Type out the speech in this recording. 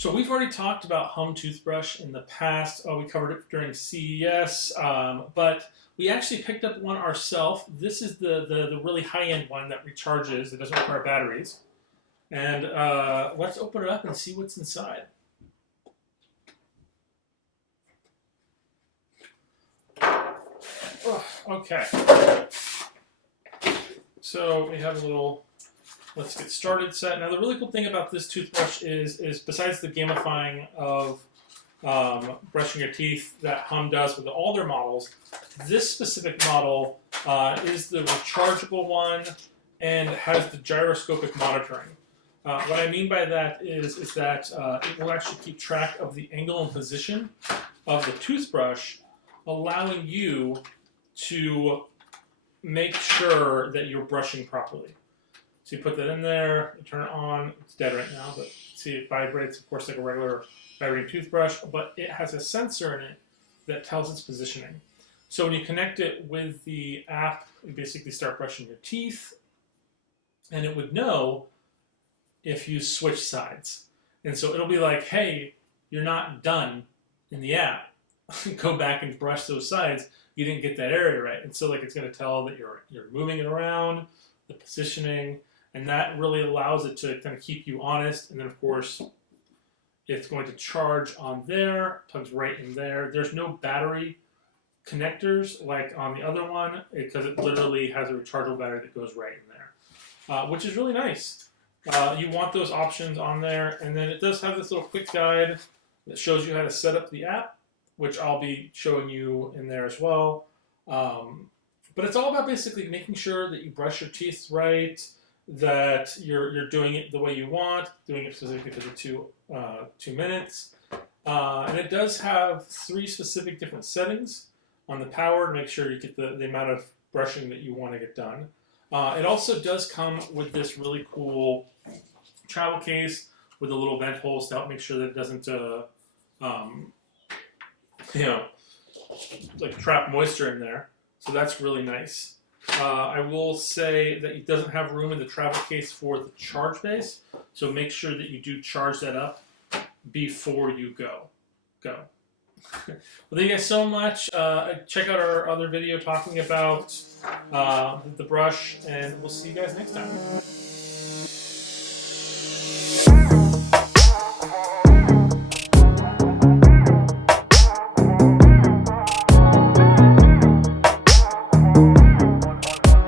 So we've already talked about Hum Toothbrush in the past. We covered it during CES, but we actually picked up one ourselves. This is the really high-end one that recharges. It doesn't require batteries. And let's open it up and see what's inside. Oh, okay. So we have a little let's get started set. Now the really cool thing about this toothbrush is besides the gamifying of brushing your teeth that Hum does with all their models, this specific model is the rechargeable one and has the gyroscopic monitoring. What I mean by that is that it will actually keep track of the angle and position of the toothbrush, allowing you to make sure that you're brushing properly. So you put that in there, you turn it on, it's dead right now, but see it vibrates, of course, like a regular vibrating toothbrush, but it has a sensor in it that tells its positioning. So when you connect it with the app, you basically start brushing your teeth, and it would know if you switch sides. And so it'll be like, hey, you're not done in the app. Go back and brush those sides. You didn't get that area right. And so like it's going to tell that you're moving it around, the positioning, and that really allows it to kind of keep you honest. And then, of course, it's going to charge on there, plugs right in there. There's no battery connectors like on the other one because it literally has a rechargeable battery that goes right in there, which is really nice. You want those options on there. And then it does have this little quick guide that shows you how to set up the app, which I'll be showing you in there as well. But it's all about basically making sure that you brush your teeth right, that you're doing it the way you want, doing it specifically for the 2 minutes. And it does have 3 specific different settings on the power to make sure you get the amount of brushing that you want to get done. It also does come with this really cool travel case with the little vent holes to help make sure that it doesn't, like trap moisture in there. So that's really nice. I will say that it doesn't have room in the travel case for the charge base, so make sure that you do charge that up before you go. Well, thank you guys so much. Check out our other video talking about the brush, and we'll see you guys next time.